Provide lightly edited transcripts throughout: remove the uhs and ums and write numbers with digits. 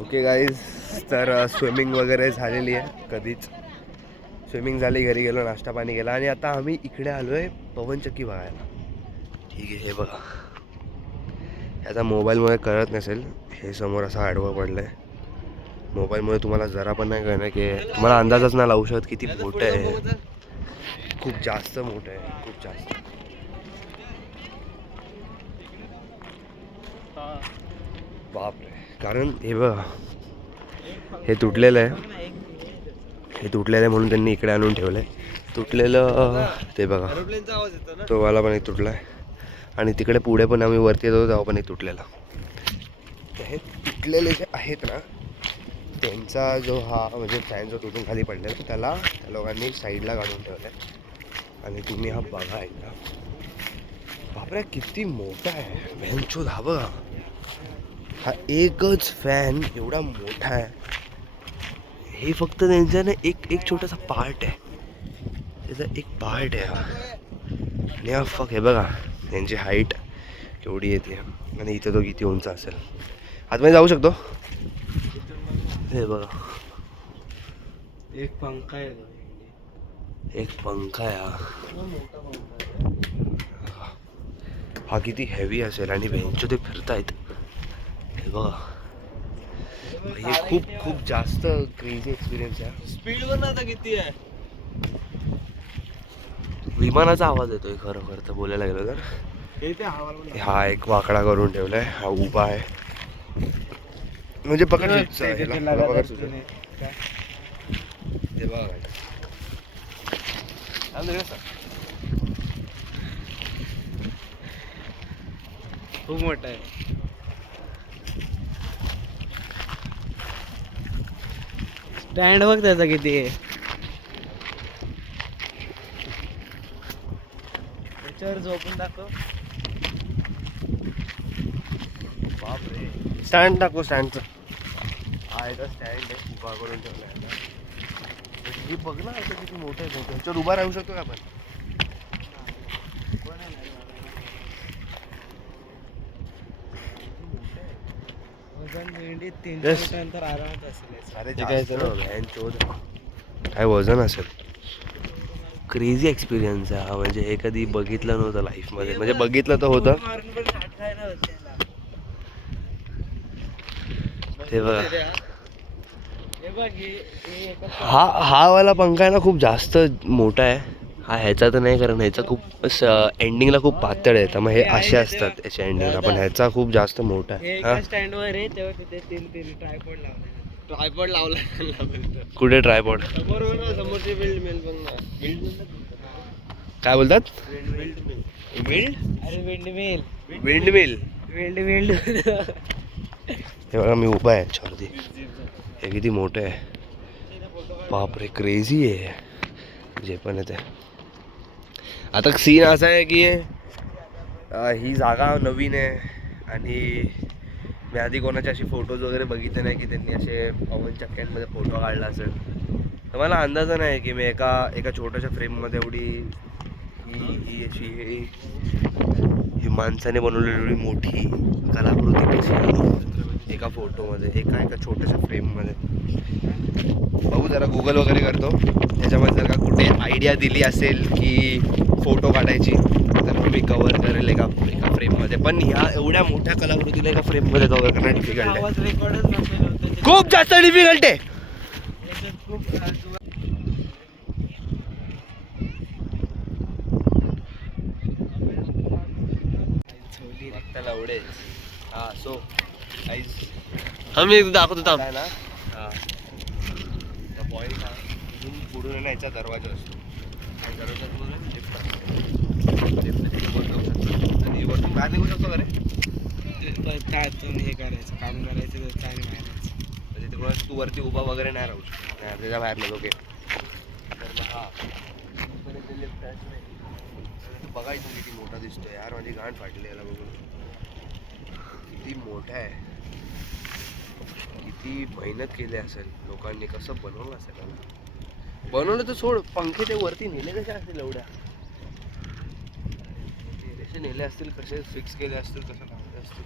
Okay guys, तर swimming वगैरे झालेली आहे कधीच. स्विमिंग झाली, घरी गेलो, नाश्ता पाणी केला आणि आता आम्ही इकडे आलो आहे पवनचक्की बघायला. ठीक आहे, हे बघा. याचा मोबाईलमुळे कळत नसेल, हे समोर असं आडवं पडलं आहे. मोबाईलमुळे तुम्हाला जरा पण नाही कळणार की तुम्हाला अंदाजच नाही लावू शकत किती मोठं आहे. खूप जास्त मोठं आहे, खूप जास्त. बापरे, कारण हे बघा, हे तुटलेलं आहे. हे तुटलेलं आहे म्हणून त्यांनी इकडे आणून ठेवलं आहे. तुटलेलं ते बघा, तो वाला पण एक तुटला आहे. आणि तिकडे पुढे पण आम्ही वरती येतो तेव्हा पण एक तुटलेला. तर हे तुटलेले जे आहेत ना, त्यांचा जो हा म्हणजे फॅन जो तुटून खाली पडलेला त्याला त्या लोकांनी साईडला काढून ठेवलं आहे. आणि तुम्ही हा बघा एकदा. बापरे, किती मोठा आहे बेंचो. हा बघा, हा एकच फॅन एवढा मोठा आहे. हे फक्त त्यांच्याने एक छोटासा पार्ट आहे, त्याचा एक पार्ट आहे हा. आणि हा फक हे बघा, त्यांची हाईट केवढी येते आणि इथं तो किती उंच असेल. आतमध्ये जाऊ शकतो. हे बघा, एक पंखा आहे, एक पंखा आहे हा. हा किती हेवी असेल आणि बेंच ते फिरतायत. हे बघा, हे खूप खूप जास्त क्रेझी एक्सपिरियन्स आहे. स्पीड पण आता किती आहे. विमानाचा आवाज येतोय खरं खरं तर बोलायला गेलो तर. हा एक वाकडा करून ठेवलाय, हा उभा आहे. म्हणजे पकड ते बघा. खूप मोठा आहे. स्टँड बघ त्याचा किती आहे. त्याच्यावर झोपून दाखव. बापरे, स्टँड टाकू स्टँडचं. हा याचा स्टँड आहे, उभा करून ठेवलाय ना. हे बघ ना, आता किती मोठं आहे. त्याच्यावर उभा राहू शकतो का आपण? तर आरामात असेल. अरे काय वजन असेल. क्रेझी एक्सपिरियन्स आहे हा. म्हणजे हे कधी बघितलं नव्हतं लाईफमध्ये. म्हणजे बघितलं तर होतं. ते बघा, हा वाला पंखा आहे ना, खूप जास्त मोठा आहे. हा ह्याचा तर नाही, कारण ह्याचा खूप एंडिंगला खूप पातळ आहे. तर मग हे असे असतात याच्या एंडिंगला, पण ह्याचा खूप जास्त मोठा आहे. स्टँडवर आहे तेव्हा तिथे तीन ट्रायपॉड लावले. कुठे ट्रायपॉड? समोरची बिल्ड मिल बघ ना. काय बोलतात? Wind mill. Wind mill. Wind हे बघा, मी उभा आहे याच्यावरती. हे किती मोठं आहे. बापरे, क्रेझी आहे जे पण आहे ते. आता सीन असा आहे की ही जागा नवीन आहे आणि मी आधी कोणाचे असे फोटोज वगैरे बघितले नाही की त्यांनी असे पवनचक्क्यांमध्ये फोटो काढला असेल. तर मला अंदाजा नाही की मी एका छोट्याशा फ्रेममध्ये एवढी ही अशी ही माणसाने बनवलेली एवढी मोठी कलाकृती कशी आली एका फोटोमध्ये, एका छोट्याशा फ्रेममध्ये. बघू जरा गुगल वगैरे करतो, त्याच्यामध्ये जर का कुठे आयडिया दिली असेल की फोटो काढायची तर मी कव्हर करेल एका फ्रेममध्ये. पण ह्या एवढ्या मोठ्या कलाकृतीला एका फ्रेममध्ये कव्हर करणं डिफिकल्ट आहे, खूप जास्त डिफिकल्ट आहे. आम्ही एकदा दाखवतो थांब. ना पॉईंट हा पुढून येण्याचा दरवाजा असतो. आणि वरतून बाहेर निघू शकतो का रे? हे करायचं, काम करायचं चांगलं मारायचं. म्हणजे तिकडून तू वरती उभा वगैरे नाही राहू शकतो, नाही त्याच्या बाहेर निघ. ओके, तर मग हा बघायचं किती मोठा दिसतोय यार. माझी गांड फाटली याला बघून. किती मोठा आहे, किती मेहनत केली असेल लोकांनी, कसं बनवलं असेल त्याला. बनवलं तर सोड, पंखे ते वरती नेले कसे असतील एवढ्या, कसे नेले असतील, कसे फिक्स केले असतील, कसं काढले असतील.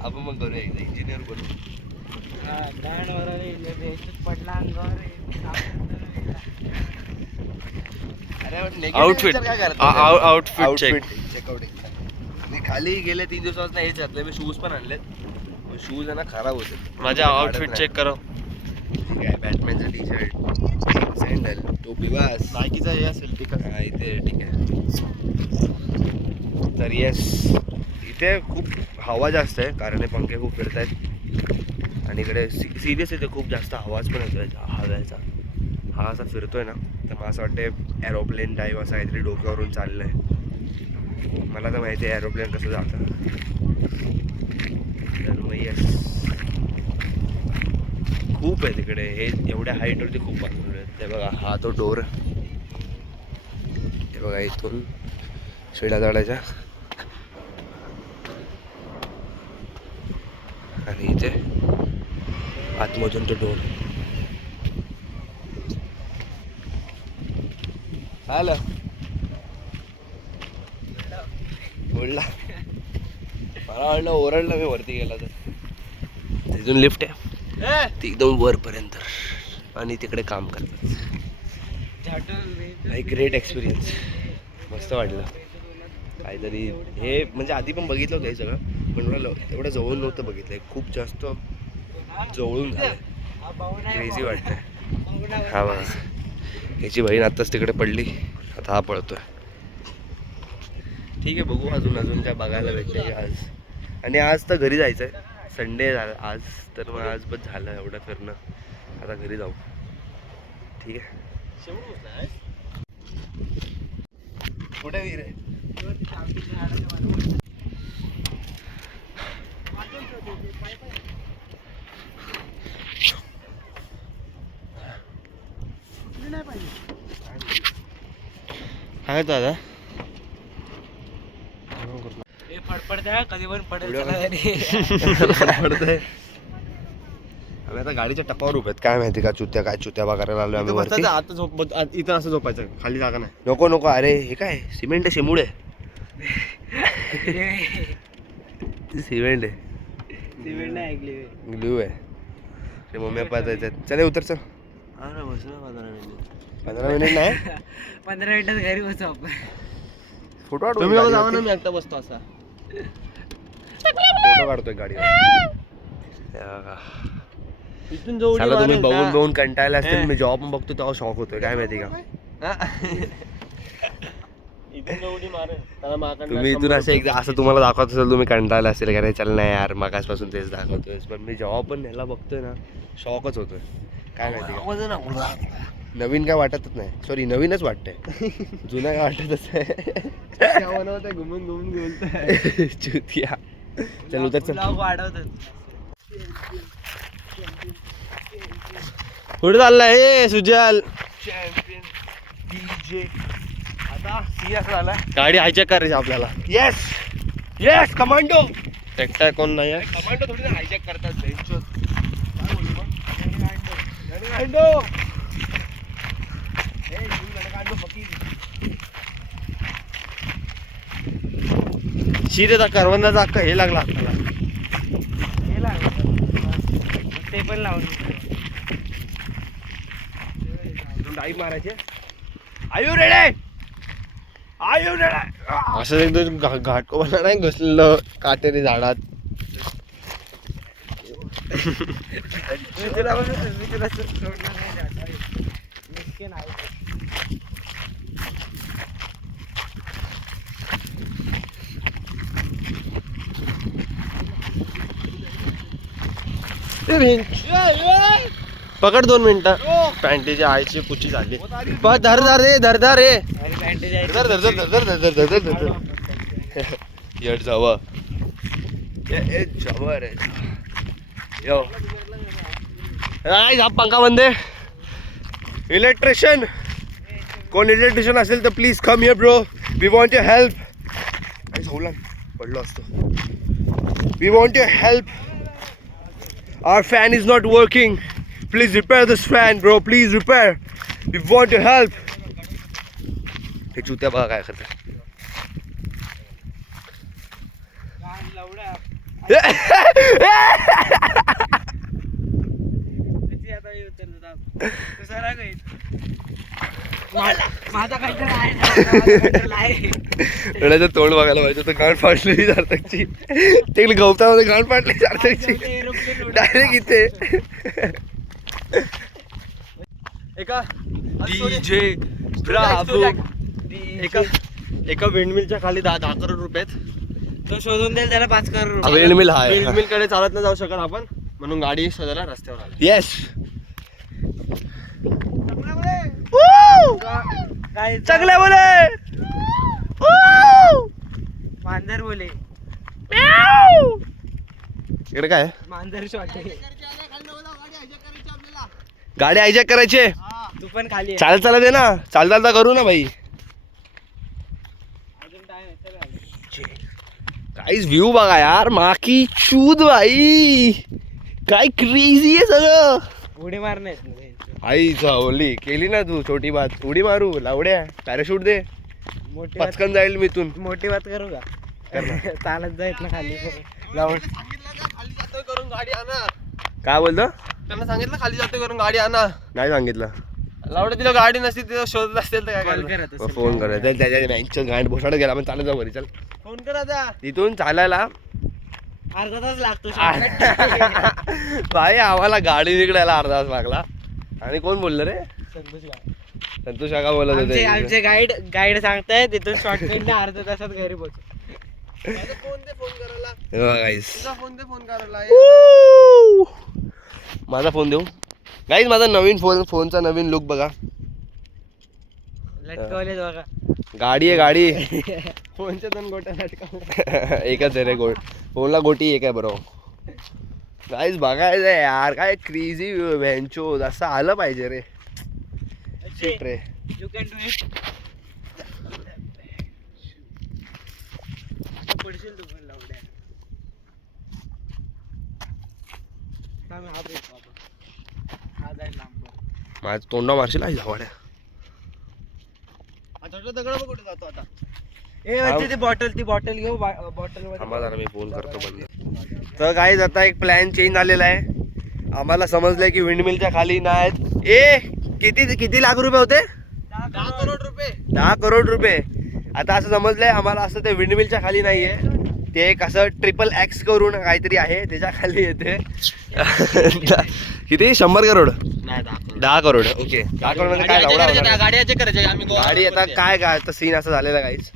आपण मग करूया एकदा इंजिनियर बनू. पडला अंगावर आउटफिट आउटफिट चेक. चेकआउट. मी खाली गेले 3 दिवसापासून हेच घातले. मी शूज पण आणलेत. शूज आहे ना खराब होते. माझा आउटफिट चेक करा. ठीक आहे. बॅटमॅनचं टी शर्ट, सँडल, टोपी बस. नायकीचा हे असेल ठीक आहे. हा इथे ठीक आहे. तर येस, इथे खूप हवा जास्त आहे कारण हे पंखे खूप फिरत आहेत आणि इकडे सिरियस इथे खूप जास्त आवाज पण येतो हव्याचा. हा असा फिरतोय ना तर मला असं वाटतं एरोप्लेन टाईप असं काहीतरी डोक्यावरून चाललं आहे. मला तर माहिती आहे एरोप्लेन कसं जातं. तर मग येस, खूप आहे तिकडे. हे एवढ्या हाईटवरती खूप बांधलेले आहेत. ते बघा हा तो डोर. हे बघा इथून शिड्या चढायच्या आणि इथे आतमधून तो डोर. आलं बोलला मला वाटलं ओरडलं मी वरती गेला तर. तिथून लिफ्ट आहे ती एकदम वरपर्यंत आणि तिकडे काम करतात. Great experience. मस्त वाटलं काहीतरी. हे म्हणजे आधी पण बघितलं होतं हे सगळं पण एवढं जवळून नव्हतं बघितलं. खूप जास्त जवळून झालं. क्रेझी वाटतंय. हा बघा याची बहीण आत्ताच तिकडे पडली. आता हा पळतोय. ठीक आहे बघू अजून काय बघायला भेटते आज. आणि आज तर घरी जायचं आहे. संडे झाला आज तर मग आज बस झालं एवढं फिरणं. आता घरी जाऊ. ठीक आहे. कुठे विहीर आहे? काय दादा पडपडतंय कधी पण पडेल. पडतंय. आम्ही आता गाडीच्या टपावर उभे आहेत. काय माहिती का चुत्या काय चुत्या बघायला आलो आम्ही वरती. आता झोप इथं असं झोपायचं. खाली जागा नाही. नको अरे हे काय सिमेंट आहे शेमुळे. सिमेंट आहे ग्लू आहे. ते मम्मी पप्पा येतात. चल उतर चल. 15 मिनिट नाही 15 मिनिटात घरी बसू आपण. फोटो काढतो. तुम्ही लोक जावा ना. मी एकटा बसतो असा. फोटो काढतोय गाडीवर. इथून जवळ चला तुम्ही बघून कंटाळले असतील. मी जॉब पण बघतो तेव्हा शॉक होतोय. काय माहिती का तुम्ही इथून असं एकदा असं तुम्हाला दाखवत असेल तुम्ही कंटाळले असेल का रे चल नाही यार मागासपासून तेच दाखवतोय. पण मी जेव्हा पण ह्याला बघतोय ना शॉकच होतोय. काय माहिती का नवीन काय वाटतच नाही. सॉरी नवीनच वाटतंय. जुनं काय वाटतच आहे. घुमून बोलतोय चुतिया. चल उतर चल. वाढवतात. कुठे चाललाय सुजल? Champion DJ. आता सी असं झाला गाडी हायजॅक करायची आपल्याला. Yes commando. ट्रॅक्टर कोण नाही आहे. कमांडो थोडी ना हायजॅक करतात. शिरेचा करवंदाचा अख्खा हे लागला आपल्याला. ते पण लावून डाईव्ह मारायचे. आयु रेडे असं एकदम घाटकोपणा नाही घुसलेलं काटेरी झाडात. पकड 2 मिनिटं. पॅन्टीची आईची पुची झाली. धर रे. येट जावा. जबर आहे. यो हा पंखा बंद आहे. इलेक्ट्रिशियन कोण इलेक्ट्रिशियन असेल तर please come here bro. We want your help. पडलो असतो. We want your help. Our fan is not working. Please repair this fan, bro. Please repair. We want your help. हे चुत्या बघा काय करतात. त्याची आता हे उतरलं दाब. तू सरा काही माझा काहीतरी आहे ना, माझा काहीतरी आहे. त्याचं तोंड बघायला पाहिजे तर गाण फाटलेली सार्थकची. ते गवतामध्ये गाण फाटली सार्थकची एरोप्लेन उडलं. डायरेक्ट इथे. एका डीजे ब्रावो. एका विंडमिलच्या खाली 10 करोड रुपये आहेत. तो शोधून देईल त्याला 5 करोड रुपये. विंडमिल हाय. विंडमिल कडे चालत नाही जाऊ शकत आपण, म्हणून गाडी शोधायला रस्त्यावर आलो. येस. काय चांगले बोले. मांजर बोले. इकडे काय मांजर शॉट गाडी हायजॅक करायची आहे. तू पण खाली आहे. चालत चालत आहे ना, चालता करू ना भाई. अजून time आहे, चल आलो. काहीच व्ह्यू बघा यार, माकी चूद भाई. काय क्रेझी आहे सगळं. उडी मारणार आहेत ना ते. आईचा ओली केली ना तू छोटी बात. उडी मारू लावड्या, पॅराशूट दे, मोठी बात पचकन जाईल मी इथून. मोठी बात करू का? चालत जायत ना खाली लावड खाली जातोय करून गाडी आणा. काय बोलतो? त्यांना सांगितलं खाली जातोय करून गाडी आणा. नाही सांगितलं. लावडं तिला गाडी नसती, तिला शोधत असतील तर काय कॉल करणार? करत मग असेल. फोन करायचा त्याच्या बँकच्या गांड भोसाडत गेला. आपण चालत जाऊ घरी. चल फोन करा त्या. तिथून चालायला अर्धा तास लागतो shortcut. भाई आम्हाला गाडी निघायला अर्धा तास लागला. आणि कोण बोललं रे? संतोष गाव. संतोष काका बोलत आमचे होते. गाईड सांगताय तिथून शॉर्टकट अर्ध्या तासात घरी पोहोचू. माझा फोन दे फोन करायला. हे बघा guys. तुझा फोन दे फोन करायला. माझा फोन देऊ गाईज. माझा नवीन फोनचा नवीन लुक बघा. लटकवले बघा. गाडी आहे गाडी. फोनच्या 2 गोट्या लटकावल्या. एकच आहे रे फोनला गोटी एक आहे बरोबर. गाईज बघायचं आहे यार, काय क्रेझी व्हॅन्चो असं आलं पाहिजे रे. शिट रे. You can do it. पडशील तू पण लावड्या. हा ब्रेक बाबा. हा जाईल लांब. माझ्या तोंडा मारशील आई धावाड्या. आता दगड बघ कुठे जातो आता. ए वरती ती बॉटल घेऊ. बॉटल थांबा जरा मी फोन करतो बंद. तर गाईज आता एक प्लॅन चेंज झालेला आहे. आम्हाला समजलंय की विंडमिलच्या खाली नाहीत. किती लाख रुपये होते? 10 करोड रुपये. 10 करोड रुपये. आता असं समजलंय आम्हाला, असं ते विंडमिलच्या खाली नाहीये. ते एक असं ट्रिपल एक्स करून काहीतरी आहे त्याच्या खाली येते. किती 100 करोड? नाही 10 करोड. 10 करोड. ओके 10 करोड मध्ये काय लावडा होणार? गाडी याचे करायचे आम्ही गाडी आता काय आता सीन असं झालेला गाईज.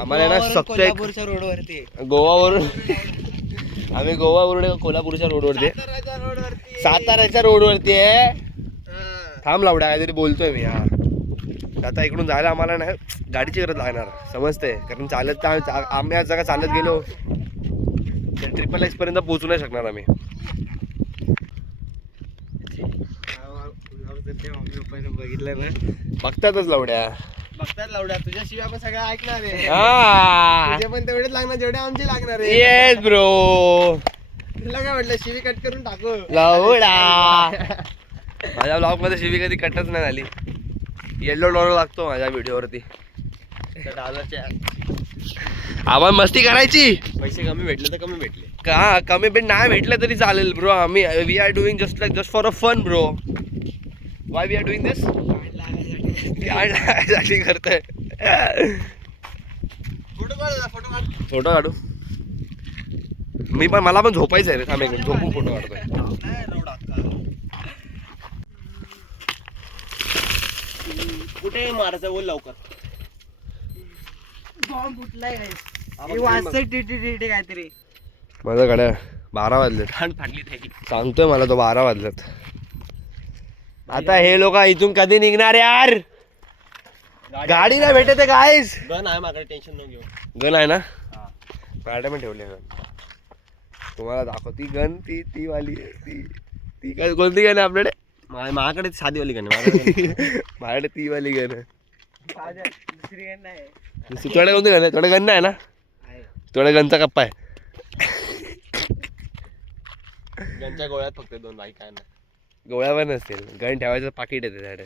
आम्हाला ना फक्त एक कोल्हापूरच्या रोडवरती. गोवावरून आम्ही गोवावरून कोल्हापूरच्या रोडवरती, रोडवरती. साताऱ्याच्या रोडवरती आहे. थांब लावडा काहीतरी बोलतोय मी. हा आता इकडून जायला आम्हाला ना गाडीची गरज लागणार समजते. कारण चालत तर आम्ही आज जगा चालत गेलो तर ट्रिपल एक्स पर्यंत पोहोचू नाही शकणार आम्ही. बघितलं ना. बघतातच लावड्या. बघतात लावड्या. तुझ्याशिवाय आपण सगळं ऐकणार आहे. हा तुझे पण तेवढेच लागणार जेवढे आमचे लागणार आहे. Yes bro. तुला काय वाटलं शिवी कट करून टाकू? लावडा. माझ्या ब्लॉग मध्ये शिवी कधी कटच नाही झाली. येल्लो डॉलर लागतो माझ्या व्हिडिओवरती. आपण मस्ती करायची. पैसे कमी भेटले तर कमी भेटले. का कमी पण नाही भेटलं तरी चालेल ब्रो. आम्ही we are doing just for a fun bro. Why we are doing this? साठी करतोय. फोटो काढू. मी पण मला पण झोपायचं आहे रे. थांब एक मिनिट, झोपून फोटो काढतोय. कुठे मारायचं बोल लवकर. बॉम्ब फुटलाय काय वाजतंय टी काहीतरी. माझं गाड्या 12 वाजलेत. खांड फाटली त्याची. सांगतोय मला तो 12 वाजलेत. आता हे लोक इथून कधी निघणार यार? गाडी नाही भेटत आहे गाईस. गन आहे माझ्याकडे, टेन्शन न घेऊ. गन आहे ना? गाड्या पण ठेवली गन. तुम्हाला दाखव ती गन. ती वाली ती काय कोणती गन आहे आपल्याकडे? माझ्याकडे साधीवाली गन आहे. माझ्याकडे ती वाली गन आहे. दुसरी गण नाही. तुझ्याकडे कोणती गन आहे? तुझ्याकडे गन नाही ना? तुझ्याकडे गनचा कप्पा आहे. गनच्या गोळ्यात फक्त 2 बाईक आहे ना. गोळ्या पण नसतील. गन ठेवायचं पाकिट आहे त्याच्याकडे.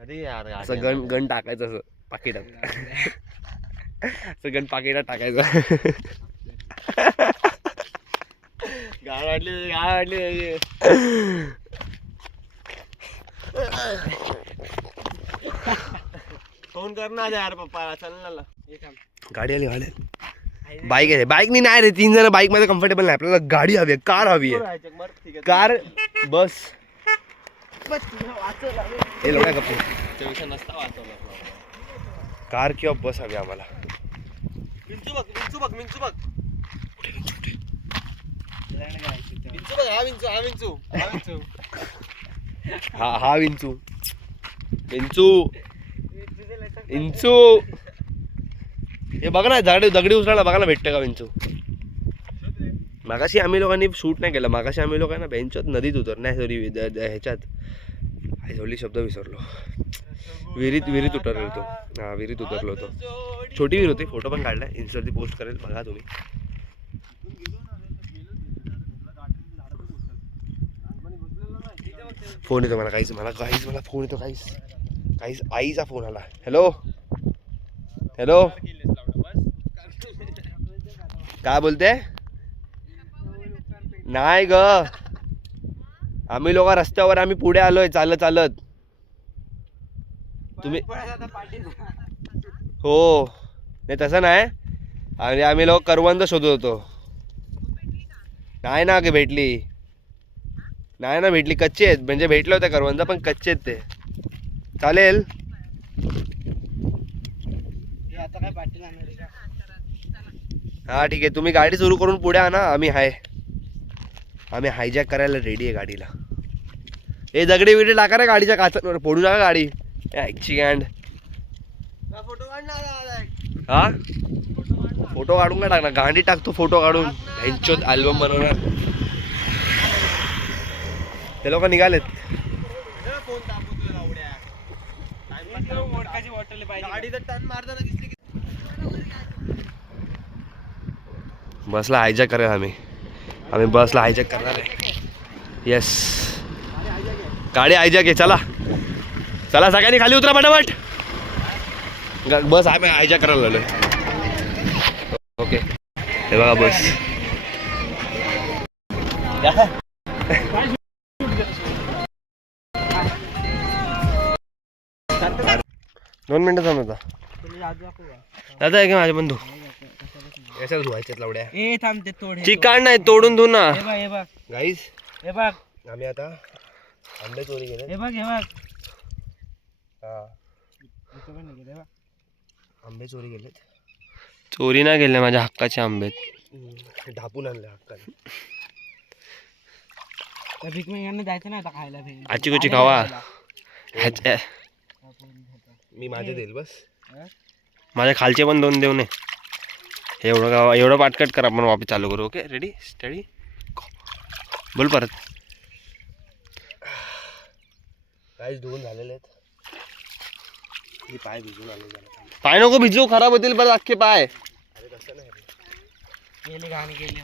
अरे यार असं गन टाकायचं असं पाकिटात. असं गन पाकिटात टाकायचं. फोन कर ना यार पप्पा चल ना. गाडी आली गाडी बाईक आहे बाईकनी नाही रे 3 जण बाईक मध्ये कम्फर्टेबल नाही आपल्याला गाडी हवी आहे कार हवी आहे कार बस हे लोक गप्प नसता वाचवला कार किंवा बस हवी आम्हाला मिंचू बघ मिंचू बघ मिंचू बघ मिंचू बघ हा मिंचू हा मिंचू हा मिंचू हा विंचू विंचू इंचू हे बघा ना दगडी उचलायला बघा ना भेटतं का विंचू मागाशी आम्ही लोकांनी शूट नाही केलं मागाशी आम्ही लोकांना बेंचत नदीत उतर नाही सॉरी ह्याच्यात आयझोली शब्द विसरलो विहिरीत उतरलो होतो हा विहिरीत उतरलो होतो छोटी विहीर होती फोटो पण काढलाय इन्स्टावरती पोस्ट करेल बघा तुम्ही फोन येतो मला फोन येतो काहीच आईचा फोन आला हॅलो हॅलो काय बोलते नाही ग आम्ही लोक रस्त्यावर आम्ही पुढे आलोय चालत चालत तुम्ही हो नाही तसं नाही आणि आम्ही लोक करवंद शोधत होतो नाही ना की भेटली नाही ना भेटली कच्चे आहेत म्हणजे भेटले होते करवंद पण कच्चे आहेत ते चालेल हा ठीक आहे तुम्ही गाडी सुरू करून पुढे आणा आम्ही हायजॅक करायला रेडी आहे गाडीला हे दगडी बिगडी टाका रे गाडीच्या काचांवर फोडू नका गाडी ॲक्ची अँड हा फोटो काढून का टाकणार गांडी टाकतो फोटो काढून ह्यांच्यात अल्बम बनवणार ते लोक निघालेत बसला हायजॅक करेल आम्ही बसला हायजॅक करणार आहे येस गाडी हायजॅक आहे चला चला सगळ्यांनी खाली उतरा पटापट बस आम्ही हायजॅक करायला लागलोय ओके हे बघा बस 2 मिनिटं थांब आता दादा आहे का माझे बंधू कशाला धुवायच्यात लावड्या ए थांब ते तोड चिकन नाही तोडून धु ना हे बघ गाईस हे बघ आम्ही आता अंडे चोरी केले हे बघ हा हे बघ आंबे चोरी केलेत चोरी नाही केले माझ्या हक्काचे आंबे ढापून आणले हक्काने त्या भिकमंग्यांना द्यायचं ना आता खायला आची कुची खावा मी माझे देईल बस माझ्या खालचे पण 2 देऊ नये एवढं पाटकट करा आपण वापस चालू करू ओके रेडी स्टडी बोल परत काहीच धुवून झालेले आहेत पाय भिजून आले पाय नको भिजू खराब होतील परत अख्खे पाय अरे तसं नाही गेली घाण गेली